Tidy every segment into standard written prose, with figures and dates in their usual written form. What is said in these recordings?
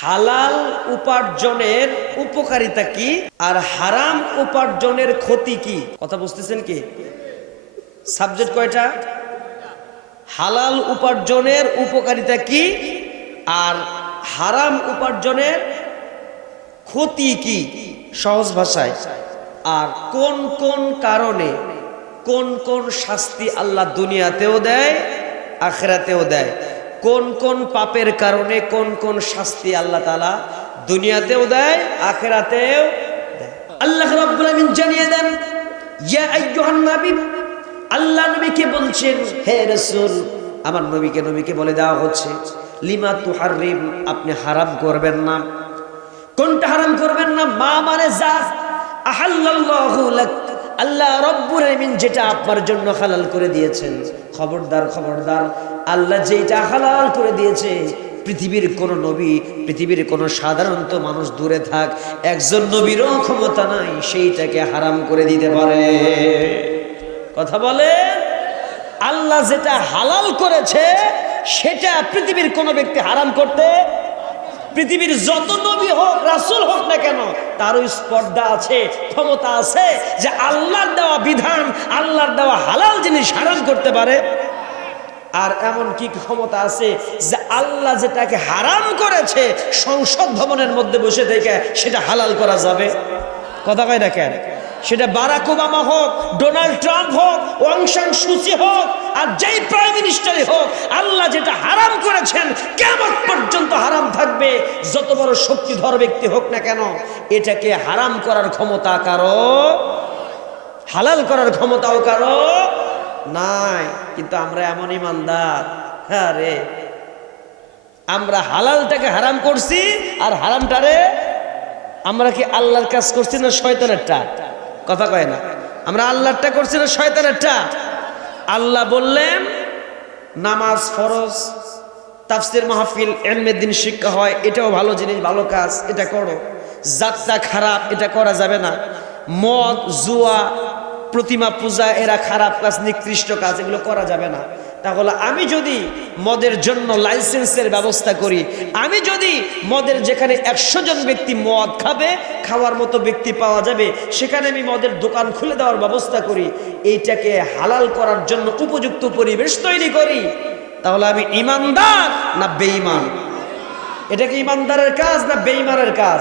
হালাল উপার্জনের উপকারিতা কি আর হারাম উপার্জনের ক্ষতি কি? কথা বুঝতেছেন কি? সাবজেক্ট কয়টা? হালাল উপার্জনের উপকারিতা কি আর হারাম উপার্জনের ক্ষতি কি, সহজ ভাষায়। আর কোন কোন কারণে কোন কোন শাস্তি আল্লাহ দুনিয়াতেও দেয়, আখিরাতেও দেয়। কোন কোন পাপের কারণে কোন কোন শাস্তি আল্লাহ তাআলা দুনিয়াতেও দেয়, আখিরাতেও দেয়। আল্লাহ রাব্বুল আলামিন জানিয়ে দেন, ইয়া আইয়ুহান নবী, আল্লাহ নবীকে বলছেন, হে রাসূল, আমার নবীকে বলে দেওয়া হচ্ছে, লিমা তুহাররিম, আপনি হারাম করবেন না। কোনটা হারাম করবেন না? মা মানে যা আহাল্লাল্লাহু লাক, আল্লাহ রাব্বুল আলামিন যেটা আপনার জন্য হালাল করে দিয়েছেন। খবরদার খবরদার, আল্লাহ যেটা হালাল করে দিয়েছে, পৃথিবীর কোন নবী, পৃথিবীর কোন সাধারণত মানুষ দূরে থাক, একজন নবীরও ক্ষমতা নাই সেইটাকে হারাম করে দিতে পারে। কথা বলে, আল্লাহ যেটা হালাল করেছে সেটা পৃথিবীর কোন ব্যক্তি হারাম করতে, পৃথিবীর যত নবী হোক রাসূল হোক না কেন, তারও স্পর্ধা আছে, ক্ষমতা আছে যে আল্লাহর দেওয়া বিধান, আল্লাহর দেওয়া হালাল জিনিস হারাম করতে পারে। আর এমন কি ক্ষমতা আছে যে আল্লাহ যেটাকে হারাম করেছে সংসদ ভবনের মধ্যে বসে থেকে সেটা হালাল করা যাবে? কথা কয় না কেন? সেটা বারাক ওবামা হোক, ডোনাল্ড ট্রাম্প হোক, অং সান সুচি হোক, আর যেই প্রাইম মিনিস্টারই হোক, আল্লাহ যেটা হারাম করেছেন কিয়ামত পর্যন্ত হারাম থাকবে। যত বড় শক্তিধর ব্যক্তি হোক না কেন, এটাকে হারাম করার ক্ষমতা কারো, হালাল করার ক্ষমতাও কারো নাই। কিন্তু আমরা এমন ইমানদার, হ্যাঁ রে, আমরা হালালটাকে হারাম করছি আর হারামটারে, আমরা কি আল্লাহর কাজ করছি না শয়তানেরটা? কথা কয় না। আমরা আল্লাহরটা করছি না শয়তানেরটা? আল্লাহ বললেন নামাজ ফরজ, তাফসীর মাহফিল, ইলমের দিন শিক্ষা হয়, এটাও ভালো জিনিস, ভালো কাজ, এটা করো। যাত্রা খারাপ, এটা করা যাবে না। মদ, জুয়া, প্রতিমা পূজা, এরা খারাপ কাজ, নিকৃষ্ট কাজ, এগুলো করা যাবে না। তাহলে আমি যদি মদের জন্য লাইসেন্সের ব্যবস্থা করি, আমি যদি মদের যেখানে 100 জন ব্যক্তি মদ খাবে, খাওয়ার মতো ব্যক্তি পাওয়া যাবে, সেখানে আমি মদের দোকান খুলে দেওয়ার ব্যবস্থা করি, এইটাকে হালাল করার জন্য উপযুক্ত পরিবেশ তৈরি করি, তাহলে আমি ইমানদার না বেঈমান? এটা কি ইমানদারের কাজ না বেঈমানের কাজ?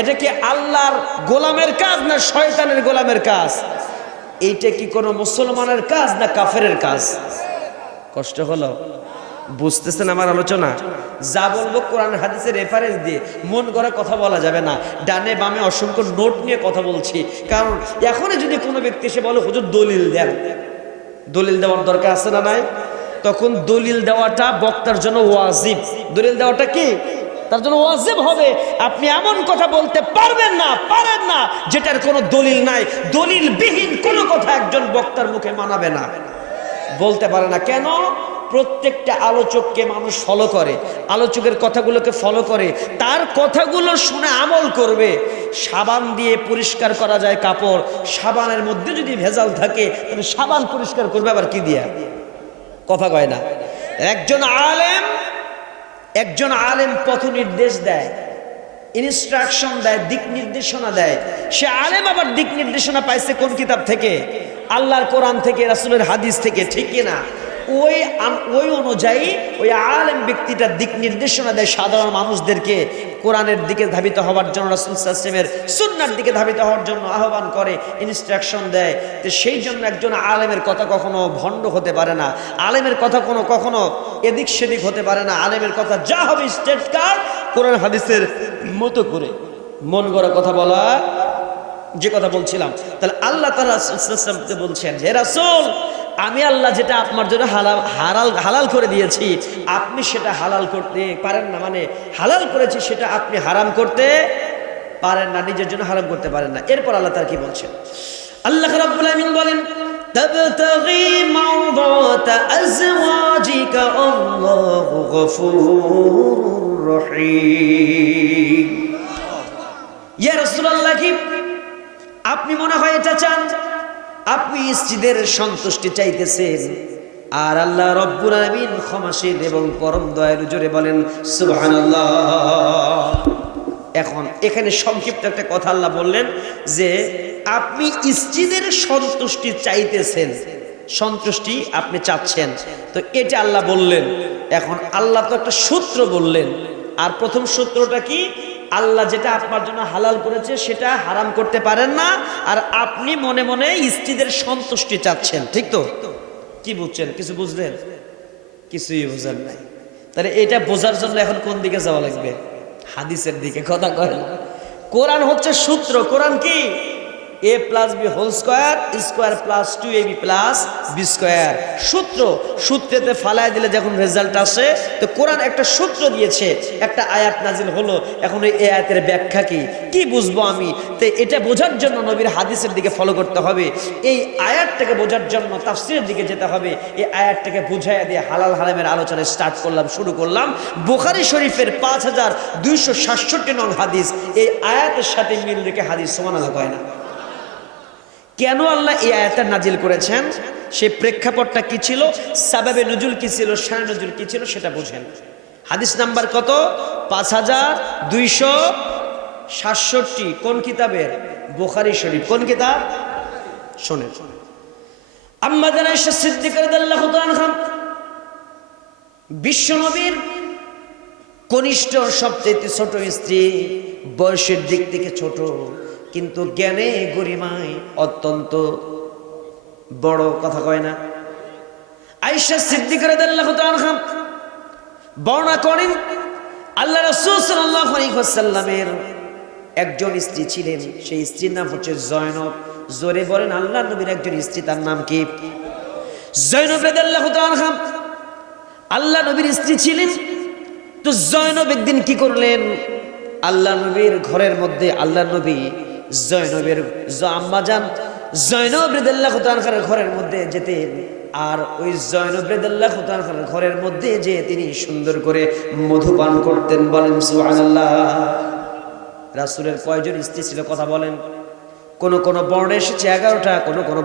এটা কি আল্লাহর গোলামের কাজ না শয়তানের গোলামের কাজ? এইটা কি কোনো মুসলমানের কাজ না কাফেরের কাজ? কষ্ট হলো? বুঝতেছেন আমার আলোচনা? যা বলবো কোরআন হাদিসের রেফারেন্স দিয়ে, মন গড়া কথা বলা যাবে না। ডানে বামে অসংখ্য নোট নিয়ে কথা বলছি, কারণ এখনই যদি কোনো ব্যক্তি এসে বলে হুজুর দলিল দেন, দলিল দেওয়ার দরকার আছে না নাই? তখন দলিল দেওয়াটা বক্তার জন্য ওয়াজিব। দলিল দেওয়াটা কি তার জন্য ওয়াজিব হবে। আপনি এমন কথা বলতে পারবেন না যেটার কোনো দলিল নাই। দলিলবিহীন কোনো কথা একজন বক্তার মুখে মানাবে না, বলতে পারে না। কেন? প্রত্যেকটা আলোচককে মানুষ ফলো করে, আলোচকের কথাগুলোকে ফলো করে, তার কথাগুলো শুনে আমল করবে। সাবান দিয়ে পরিষ্কার করা যায় কাপড়, সাবানের মধ্যে যদি ভেজাল থাকে তাহলে সাবান পরিষ্কার করবে আবার কি দিয়া? কথা কয় না। একজন আলেম পথ নির্দেশ দেয়, ইনস্ট্রাকশন দেয়, দিক নির্দেশনা দেয়। সে আলেম আবার দিক নির্দেশনা পাইছে কোন কিতাব থেকে? আল্লাহর কোরআন থেকে, রাসূলের হাদিস থেকে, ঠিক কিনা? ওই অনুযায়ী ওই আলেম ব্যক্তিটা দিক নির্দেশনা দেয় সাধারণ মানুষদেরকে, কোরআনের দিকে ধাবিত হওয়ার জন্য, রাসূল সাল্লাল্লাহু আলাইহি ওয়াসাল্লামের সুন্নাহর দিকে ধাবিত হওয়ার জন্য আহ্বান করে, ইনস্ট্রাকশন দেয়। তো সেই জন্য একজন আলেমের কথা কখনো ভণ্ড হতে পারে না, আলেমের কথা কখনো এদিক সেদিক হতে পারে না। আলেমের কথা যা হবে স্টেট কার্ড, কোরআন হাদিসের মতো করে, মন গড়া কথা বলা, যে কথা বলছিলাম। তাহলে আল্লাহ তাআলা রাসূল সাল্লাল্লাহু আলাইহি ওয়াসাল্লামকে বলছেন, হে রাসূল, আমি আল্লাহ যেটা আপনার জন্য হালাল করে দিয়েছি, আপনি সেটা হালাল করতে পারেন না, মানে হালাল করেছি সেটা আপনি হারাম করতে পারেন না, নিজের জন্য হারাম করতে পারেন না। এরপর আল্লাহ তাআলা কি বলছেন? আল্লাহ রাব্বুল আলামিন বলেন, তাবতাগি মাওদাতা আজওয়াজিকা আল্লাহু গফুরুর রহিম। ইয়া রাসূলুল্লাহ, কি আপনি মনে হয় এটা চান? আপনি স্ত্রীদের সন্তুষ্টি চাইতেছেন, আর আল্লাহ রব্বুল আলামিন ক্ষমাশীল এবং পরম দয়ালু। জোরে বলেন সুবহানাল্লাহ। এখন এখানে সংক্ষিপ্ত একটা কথা আল্লাহ বললেন যে আপনি স্ত্রীদের সন্তুষ্টি চাইতেছেন, সন্তুষ্টি আপনি চাচ্ছেন, তো এটা আল্লাহ বললেন। এখন আল্লাহ তো একটা সূত্র বললেন, আর প্রথম সূত্রটা কি? আল্লাহ যেটা আপনার জন্য হালাল করেছে সেটা হারাম করতে পারেন না, আর আপনি মনে মনে স্ত্রীদের সন্তুষ্টি চাচ্ছেন, ঠিক তো? কি বুঝছেন? কিছু বুঝলেন? কিছুই বুঝেন নাই। তাহলে এটা বোঝার জন্য এখন কোন দিকে যাওয়া লাগবে? হাদিসের দিকে। কথা কয় না। কোরআন হচ্ছে সূত্র। কোরআন কি? a plus b whole square square plus 2ab plus b square. সূত্র। সূত্রেতে ফালায় দিলে যখন রেজাল্ট আসে, তো কোরআন একটা সূত্র দিয়েছে, একটা আয়াত নাজিল হলো, এখন এই আয়াতের ব্যাখ্যা কি কি বুঝবো আমি? তো এটা বোঝার জন্য নবীর হাদিসের দিকে ফলো করতে হবে। এই আয়াতটাকে বোঝার জন্য তাফসীরের দিকে যেতে হবে। এই আয়াতটাকে বুঝাইয়া দিয়ে হালাল হারামের আলোচনা স্টার্ট করলাম, শুরু করলাম। বুখারী শরীফের 5267 নং হাদিস এই আয়াতের সাথে মিল রেখে হাদিস সুবহানাল্লাহ কয় না। কেন আল্লাহ এই আয়াতটা নাজিল করেছেন, সেই প্রেক্ষাপটটা কি ছিল, সাবাবে নুজুল কি ছিল, শানে নুজুল কি ছিল, সেটা বুঝেন। হাদিস নাম্বার কত? 5267। কোন কিতাবের? বুখারী শরীফ। কোন কিতাব? শোনেন। আম্মা জানা আয়েশা সিদ্দিকা রাদিয়াল্লাহু তাআলা আনহা বিশ্বনবীর কনিষ্ঠ সবচেয়ে ছোট স্ত্রী, বয়সের দিক থেকে ছোট, কিন্তু জ্ঞানে গরিমায় অত্যন্ত বড়। কথা কয় না? আয়েশা সিদ্দিকা রাদিয়াল্লাহু তাআলা আনহা বর্ণনা করেন আল্লাহ রাসূল সাল্লাল্লাহু আলাইহি ওয়াসাল্লামের একজন স্ত্রী ছিলেন, সেই স্ত্রীর নাম হচ্ছে জয়নব। জোরে বলেন আল্লাহ নবীর একজন স্ত্রী, তার নাম কি? জয়নব রাদিয়াল্লাহু তাআলা আনহা আল্লাহ নবীর স্ত্রী ছিলেন। তো জয়নব একদিন কি করলেন, আল্লাহ নবীর ঘরের মধ্যে, আল্লাহ নবী জয়নবের আম্মাজান জয়নব রাদিয়াল্লাহু তাআলা আনহার ঘরের মধ্যে যেতেন, আর ওই জয়নব রাদিয়াল্লাহু তাআলা আনহার ঘরের মধ্যে যে তিনি সুন্দর করে মধুপান করতেন। বলেন সুবহানাল্লাহ। রাসূলের কয়জন স্ত্রী ছিল? কথা বলেন। কোন কোন বর্ণে এসেছে 11টা, কোন কোন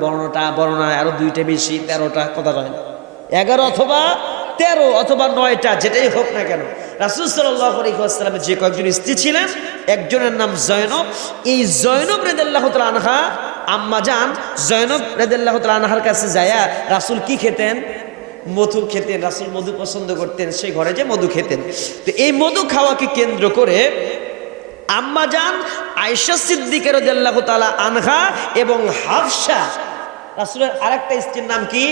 বর্ণনায় আরো 2টা বেশি, 13টা। কথা বলেন 11 অথবা 13 অথবা 9টা, যেটাই হোক না কেন, রাসূল সাল্লাল্লাহু আলাইহি ওয়াসাল্লামের যে কয়েকজন স্ত্রী ছিলেন, একজনের নাম জয়নব। এই জয়নব রাদিয়াল্লাহু তাআলা আনহা আম্মা জান জয়নব রাদিয়াল্লাহু তাআলা আনহার কাছে যায়া রাসূল কি খেতেন? মধু খেতেন। রাসূল মধু পছন্দ করতেন, সেই ঘরে যে মধু খেতেন। তো এই মধু খাওয়াকে কেন্দ্র করে আম্মা জান আয়েশা সিদ্দিকা রাদিয়াল্লাহু তাআলা আনহা এবং হাফসা, রাসূলের আরেকটা স্ত্রীর নাম কি?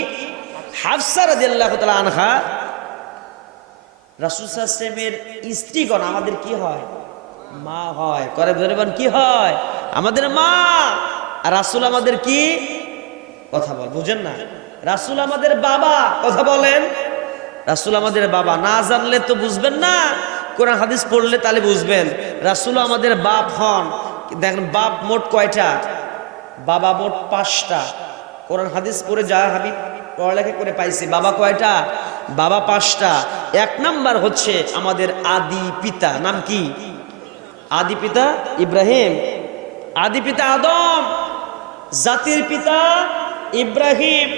হাফসা রাদিয়াল্লাহু তাআলা আনহা। রাসূল সাল্লাল্লাহু আলাইহি ওয়াসাল্লামের স্ত্রীগণ আমাদের কি হয়? মা হয়। করে ধরেন কি হয়? আমাদের মা। আর রাসূল আমাদের কি? কথা বল, বুঝেন না? রাসূল আমাদের বাবা। কথা বলেন। রাসূল আমাদের বাবা। না জানলে তো বুঝবেন না, কোরআন হাদিস পড়লে তাহলে বুঝবেন। রাসূল আমাদের বাপ হন। দেখেন বাপ মোট কয়টা? বাবা মোট 5টা। কোরআন হাদিস পড়ে যা হাবিব পড়ালেখা করে পাইছি, বাবা কয়টা? বাবা 5টা। 1 নাম্বার হচ্ছে আমাদের আদি পিতা। নাম কি? আদি পিতা ইব্রাহিম, আদি পিতা আদম, জাতির পিতা ইব্রাহিম,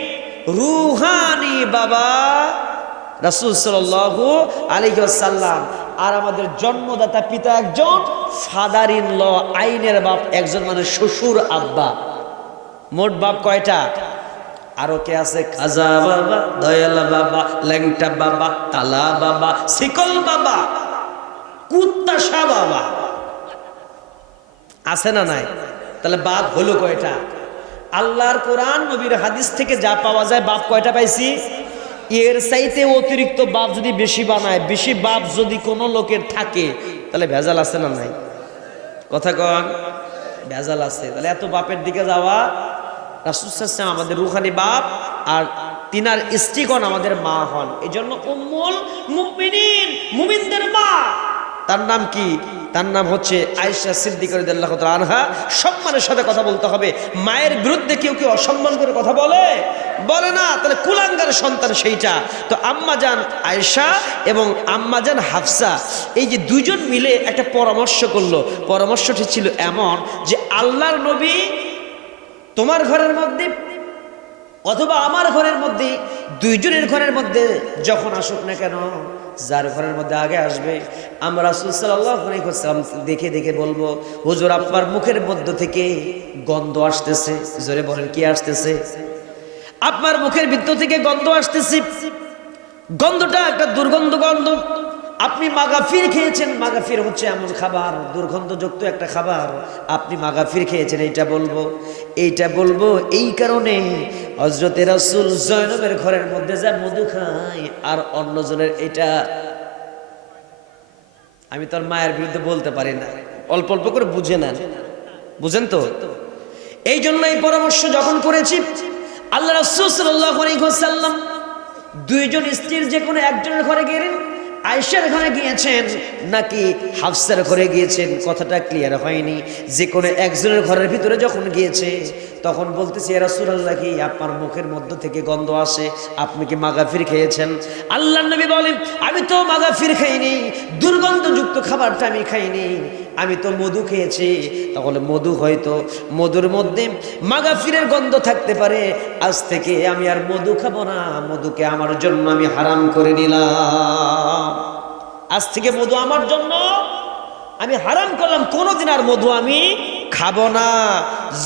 রুহানি বাবা রাসূল সাল্লাল্লাহু আলাইহি ওয়াসাল্লাম। আর আমাদের জন্মদাতা পিতা একজন, ফাদার ইন ল, আইনের বাপ একজন, মানে শ্বশুর আব্বা। মোট বাপ কয়টা? আরো কে আছে? খাজা বাবা, দয়াল বাবা, ল্যাংটা বাবা, তালা বাবা, শিকল বাবা, কুত্তাশা বাবা। আছে না নাই? তাহলে বাপ হলো কয়টা? আল্লাহর কোরআন নবীর হাদিস থেকে যা পাওয়া যায়, বাপ কয়টা পাইছি? এর চাইতে অতিরিক্ত বাপ যদি বেশি বানায়, বেশি বাপ যদি কোনো লোকের থাকে, তাহলে ভেজাল আছে না নাই? কথা কন, ভেজাল আছে। তাহলে এত বাপের দিকে যাওয়া, রাসূল সাল্লাল্লাহু আলাইহি ওয়াসাল্লাম আমাদের রুহানি বাপ, আর তিনার স্ত্রীগণ আমাদের মা হন। এই জন্য উম্মুল মুমিনিন, মুমিনদের মা, তার নাম কি? তার নাম হচ্ছে আয়েশা সিদ্দিকা রাদিয়াল্লাহু তাআলা আনহা। সম্মানের সাথে কথা বলতে হবে। মায়ের বিরুদ্ধে কেউ কেউ অসম্মান করে কথা বলে? বলে না। তাহলে কুলাঙ্গার সন্তান সেইটা। তো আম্মা জান আয়েশা এবং আম্মা জান হাফসা, এই যে দুইজন মিলে একটা পরামর্শ করলো। পরামর্শটি ছিল এমন যে আল্লাহর নবী তোমার ঘরের মধ্যে অথবা আমার ঘরের মধ্যে, দুইজনের ঘরের মধ্যে যখন আসুক না কেন, যার ঘরের মধ্যে আগে আসবে আমরা রাসূল সাল্লাল্লাহু আলাইহি ওয়াসাল্লাম দেখে দেখে বলবো, হুজুর আপনার মুখের মধ্য থেকে গন্ধ আসতেছে। জোরে বলেন কি আসতেছে? আপনার মুখের ভিতর থেকে গন্ধ আসতেছে। গন্ধটা একটা দুর্গন্ধ গন্ধ। আপনি মাগাফির খেয়েছেন। মাগাফির হচ্ছে এমন খাবার, দুর্গন্ধযুক্ত একটা খাবার। আপনি মাগাফির খেয়েছেন, এইটা বলবো এই কারণে হযরতে রাসূল জয়নবের ঘরের মধ্যে যা মধু খায় আর অন্যজনের এটা। আমি তোর মায়ের বিরুদ্ধে বলতে পারি না, অল্প অল্প করে বুঝে নেন, বুঝেন তো? এই জন্য এই পরামর্শ যখন করেছি, আল্লাহ রাসূল সাল্লাল্লাহু আলাইহি ওয়াসাল্লাম দুইজন স্ত্রীর যে কোনো একজনের ঘরে গেলেন। আয়েশার ঘরে গিয়েছেন নাকি হাফসার ঘরে গিয়েছেন কথাটা ক্লিয়ার হয়নি। যে কোনো একজনের ঘরের ভিতরে যখন গিয়েছে তখন বলতেছে, ইয়া রাসূলুল্লাহ, কি আপনার মুখের মধ্য থেকে গন্ধ আসে, আপনি কি মাগাফির খেয়েছেন? আল্লাহর নবী বলেন, আমি তো মাগাফির খাইনি, দুর্গন্ধযুক্ত খাবারটা আমি খাইনি, আমি তো মধু খেয়েছি। তাহলে মধু হয়তো, মধুর মধ্যে মাগাফিরের গন্ধ থাকতে পারে। আজ থেকে আমি আর মধু খাবো না, মধুকে আমার জন্য আমি হারাম করে নিলাম। আজ থেকে মধু আমার জন্য আমি হারাম করলাম, কোনোদিন আর মধু আমি খাবো না।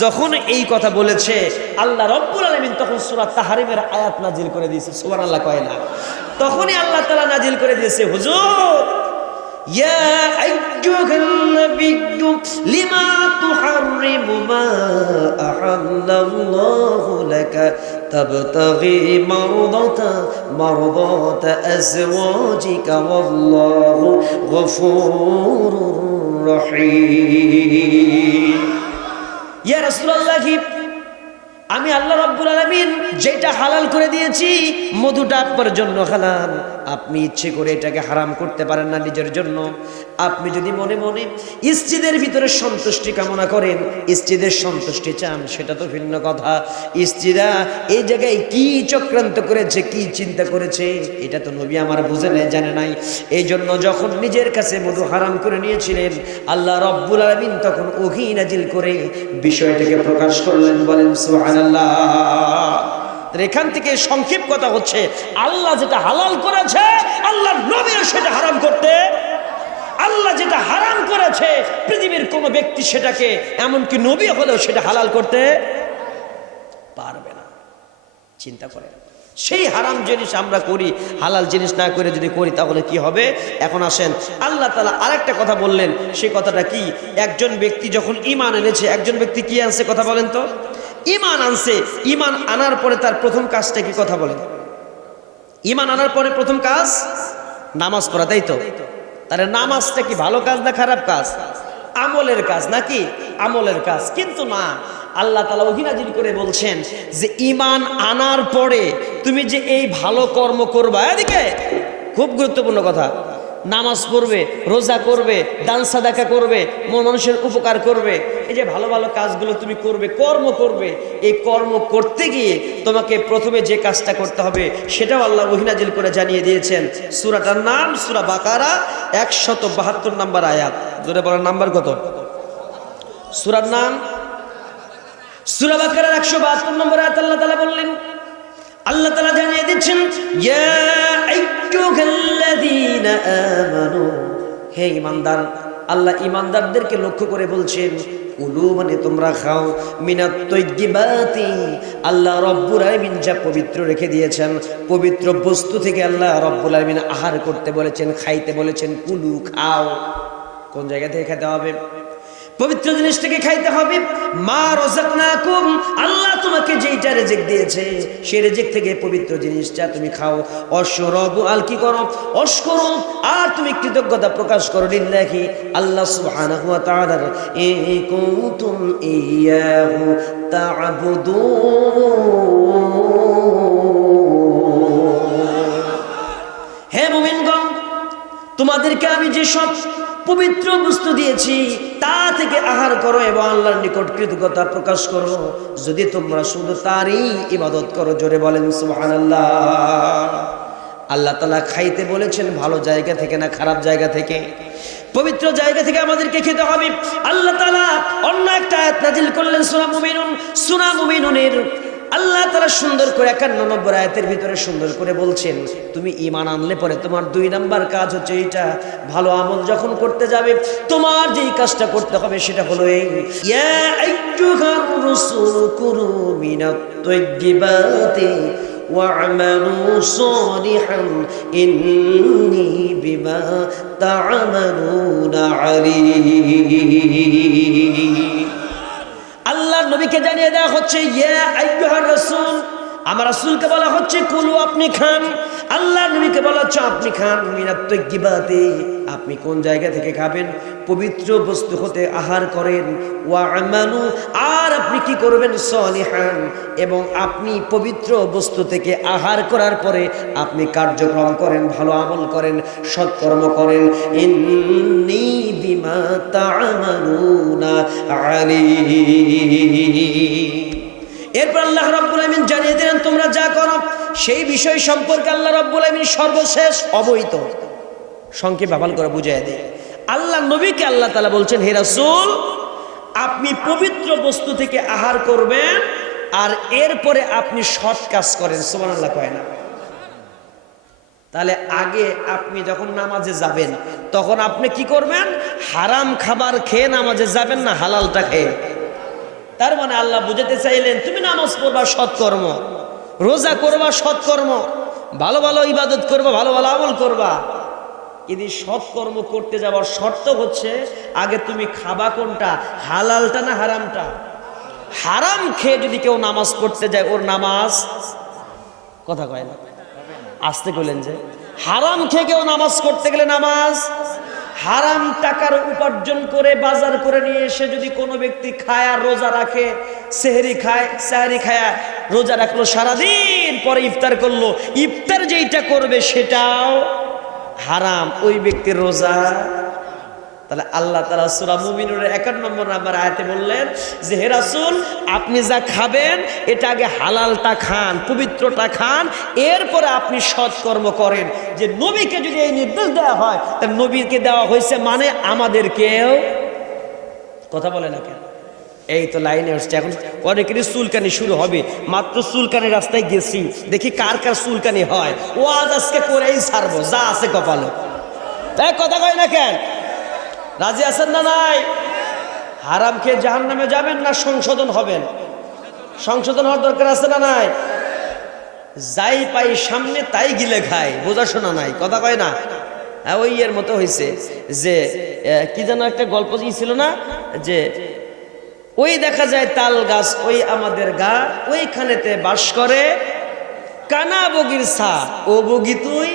যখন এই কথা বলেছে আল্লাহ রব্বুল আলামিন তখন সূরা তাহরিমের আয়াত নাজিল করে দিয়েছে। সুবহানাল্লাহ কয় না? তখনই আল্লাহ তাআলা নাজিল করে দিয়েছে, হুজুর ইয়া আইয়ুহান নাবিয়্যু লিমা তুহাররিমু মা আহাল্লাল্লাহু লাকা তাবতাগি মারদাতা আজওয়াজিকা ওয়াল্লাহু গফুরুর রহিম। ইয়া রাসূলুল্লাহ, আমি আল্লাহ রাব্বুল আলামিন যেটা হালাল করে দিয়েছি মধুটা আপনার জন্য হালাল। আপনি ইচ্ছে করে এটাকে হারাম করতে পারেন না নিজের জন্য। আপনি যদি মনে মনে স্ত্রীদের ভিতরে সন্তুষ্টি কামনা করেন, স্ত্রীদের সন্তুষ্টি চান, সেটা তো ভিন্ন কথা। স্ত্রীরা এই জায়গায় কি চক্রান্ত করেছে, কি চিন্তা করেছে, এটা তো নবী আমার বুঝে নাই, জানে নাই। এই জন্য যখন নিজের কাছে মধু হারাম করে নিয়েছিলেন আল্লাহ রাব্বুল আলামিন তখন ওহী নাজিল করে বিষয়টাকে প্রকাশ করলেন। বলেন সুবহানাল্লাহ। এখান থেকে সংক্ষেপ কথা হচ্ছে, আল্লাহ যেটা হালাল করেছে আল্লাহ নবীও সেটা হারাম করতে, আল্লাহ যেটা হারাম করেছে পৃথিবীর কোনো ব্যক্তি সেটাকে, এমনকি নবী হলেও সেটা হালাল করতে পারবে না। চিন্তা করেন, সেই হারাম জিনিস আমরা করি, হালাল জিনিস না করে যদি করি তাহলে কি হবে? এখন আসেন, আল্লাহ তাআলা আরেকটা কথা বললেন। সেই কথাটা কি? একজন ব্যক্তি যখন ঈমান এনেছে, একজন ব্যক্তি কি আনছে কথা বলেন তো? ঈমান আনছে। ঈমান আনার পরে তার প্রথম কাজটা কি কথা বলেন? ঈমান আনার পরে প্রথম কাজ নামাজ পড়া, তাই তো? তাহলে নামাজটা কি ভালো কাজ না খারাপ কাজ? আমলের কাজ নাকি? আমলের কাজ। কিন্তু না, আল্লাহ তাআলা ওহী নাজিল করে বলছেন যে ঈমান আনার পরে তুমি যে এই ভালো কর্ম করবা, এদিকে খুব গুরুত্বপূর্ণ কথা, নামাজ পড়বে, রোজা করবে, দান সাদাকা করবে, মানুষের উপকার করবে, এই যে ভালো ভালো কাজগুলো তুমি করবে, কর্ম করবে, এই কর্ম করতে গিয়ে তোমাকে প্রথমে যে কাজটা করতে হবে সেটাও আল্লাহ ওহী নাজিল করে জানিয়ে দিয়েছেন। সূরাটার নাম সূরা বাকারা, 172 নম্বর আয়াত। জোরে বলার নাম্বার কত? সূরার নাম সূরা বাকারার 172 নম্বর আয়াত। আল্লাহ তাআলা বললেন, আল্লাহ তাআলা জানিয়ে দিচ্ছেন, ইয়া আইয়ুহাল্লাযীনা আমানু, হে ঈমানদার। আল্লাহ ঈমানদারদেরকে লক্ষ্য করে বলছেন, কুলু মানে তোমরা খাও, মিনাত তাইয়্যিবাতি, আল্লাহ রব্বুল আলামিন যা পবিত্র রেখে দিয়েছেন, পবিত্র বস্তু থেকে আল্লাহ রব্বুল আলামিন আহার করতে বলেছেন, খাইতে বলেছেন। কুলু খাও, কোন জায়গা থেকে খেতে হবে? পবিত্র জিনিস থেকে খাইতে হবে। মা রাযাকনাকুম, আল্লাহ তোমাকে যেইটা রিজিক দিয়েছে সেই রিজিক থেকে পবিত্র জিনিসটা তুমি খাও। অশরবু, আল কি করো? অশকরু, আর তুমি কৃতজ্ঞতা প্রকাশ করো লিল্লাহি, আল্লাহ সুবহানাহু ওয়া তাআলার। ইন কুনতুম ইয়াহু তা'বুদুন, হে মুমিনগণ, তোমাদেরকে আমি যে সব পবিত্র বস্তু দিয়েছি তা থেকে আহার করো এবং আল্লাহর নিকট কৃতজ্ঞতা প্রকাশ করো, যদি তোমরা শুধু তারই ইবাদত করো। জোরে বলেন সুবহানাল্লাহ। আল্লাহ তাআলা খাইতে বলেছেন ভালো জায়গা থেকে না খারাপ জায়গা থেকে? পবিত্র জায়গা থেকে আমাদেরকে খেতে হবে। আল্লাহ তাআলা অন্য একটা আয়াত নাজিল করলেন সূরা মুমিনুন। সূরা মুমিনুনের আল্লাহ তাআলা সুন্দর করে 91 নম্বর আয়াতের ভিতরে সুন্দর করে বলছেন, তুমি ঈমান আনলে পরে তোমার 2 নাম্বার কাজ হচ্ছে এইটা, ভালো আমল যখন করতে যাবে তোমার যেই কাজটা করতে হবে সেটা হলো এই, ইয়া আইয়ুহার রাসূল কুলু মিনাত তাইয়্যিবাতি ওয়া'মালু সালিহান ইন্নী বিমা তা'মালুনা আলীম। আল্লাহ নবীকে জানিয়ে দেওয়া হচ্ছে, ইয়া আইয়ুহার রাসূল, আমার রাসূলকে বলা হচ্ছে কুলু, আপনি খান। আল্লাহ নবীকে বলা হচ্ছে আপনি খান মিনাত তাইয়্যিবাতি, আপনি কোন জায়গা থেকে খাবেন? পবিত্র বস্তু হতে আহার করেন। ওয়া'মালু, আর আপনি কি করবেন? সালিহান, এবং আপনি পবিত্র বস্তু থেকে আহার করার পরে আপনি কার্যক্রম করেন, ভালো আমল করেন, সৎকর্ম করেন। ইন্নী বিমা তা'মালুনা আলীম। এরপর আল্লাহ রাব্বুল আলামিন জানিয়ে দিলেন তোমরা যা করো সেই বিষয় সম্পর্কে আল্লাহ রাব্বুল আলামিন সর্বশেষ অবহিত। সংক্ষেপে ভালো করে বুঝিয়ে দেয়, আল্লাহ নবীকে আল্লাহ তাআলা বলছেন, হে রাসূল, আপনি পবিত্র বস্তু থেকে আহার করবেন আর এরপরে আপনি সৎ কাজ করেন। সুবহানাল্লাহ কয় না? তাহলে আগে আপনি যখন নামাজে যাবেন তখন আপনি কি করবেন? হারাম খাবার খেয়ে নামাজে যাবেন না হালালটা খেয়ে। তার মানে আল্লাহ বুঝাতে চাইলেন তুমি নামাজ পড়বা সৎকর্ম, রোজা করবা সৎকর্ম, ভালো ভালো ইবাদত করবা, ভালো ভালো আমল করবা, কিন্তু সৎকর্ম করতে যাওয়ার শর্ত হচ্ছে আগে তুমি খাবা কোনটা, হালালটা না হারামটা? হারাম খেয়ে যদি কেউ নামাজ পড়তে যায় ওর নামাজ, কথা কয় না, আসতে কইলেন যে হারাম খেয়ে কেউ নামাজ করতে গেলে নামাজ, হারাম টাকার উপার্জন করে বাজার করে নিয়ে এসে যদি কোনো ব্যক্তি খায় আর রোজা রাখে, সেহরি খায়, সাহরি খায় রোজা রাখলো সারাদিন, পরে ইফতার করলো, ইফতার যেইটা করবে সেটাও হারাম, ওই ব্যক্তির রোজা। তাহলে আল্লাহ তাআলা সূরা মুমিনুর 51 নম্বর আয়াতে বললেন যে হে রাসূল, আপনি যা খাবেন এটা আগে হালালটা খান, পবিত্রটা খান, এরপরে আপনি সৎকর্ম করেন। যে নবীকে যদি এই নির্দেশ দেওয়া হয় তাহলে নবীকে দেওয়া হয়েছে মানে আমাদেরকেও, কথা বলে না কেন? এই তো লাইনে আসছে, এখন অনেকেরই চুলকানি শুরু হবে। মাত্র চুলকানি রাস্তায় গেছি, দেখি কার কার চুলকানি হয়, ও আজ আজকে করেই ছাড়বো যা আছে কপালে। তাই কথা কয় না কেন? রাজি আছেন না নাই? হারাম খেয়ে জাহান্নামে যাবেন না সংশোধন হবেন? সংশোধন হওয়ার দরকার আছে না নাই? যাই পাই সামনে তাই গিলে খায়, বোঝা শোনা নাই, কথা কয় না? হ্যাঁ, ওই এর মতো হয়েছে যে কি যেন একটা গল্প ছিল না, যে ওই দেখা যায় তাল গাছ, ওই আমাদের গা, ওইখানেতে বাস করে কানা বগির ছা, ও বগি তুই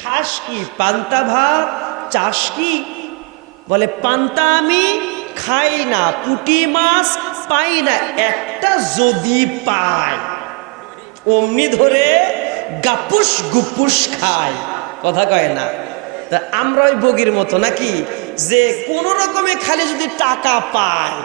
খাস কি পান্তা ভাত, চাষ কি? বলে পান্তা আমি খাই না, পুঁটি মাছ পাই না, একটা যদি পাই অমনি ধরে গাপুস গুপুস খায়, কথা কয় না? তা আমরা ওই বগির মতো নাকি, যে কোন রকমে খালি যদি টাকা পায়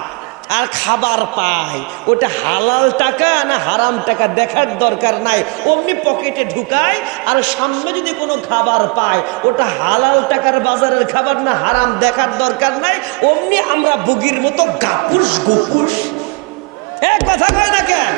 আর খাবার পায়, ওটা হালাল টাকা না হারাম টাকা দেখার দরকার নাই, অমনি পকেটে ঢুকায়। আর সামনে যদি কোনো খাবার পায় ওটা হালাল টাকার বাজারের খাবার না হারাম দেখার দরকার নাই, অমনি আমরা বগির মতো গাপুস গুপুস। কথা কয় না কেন?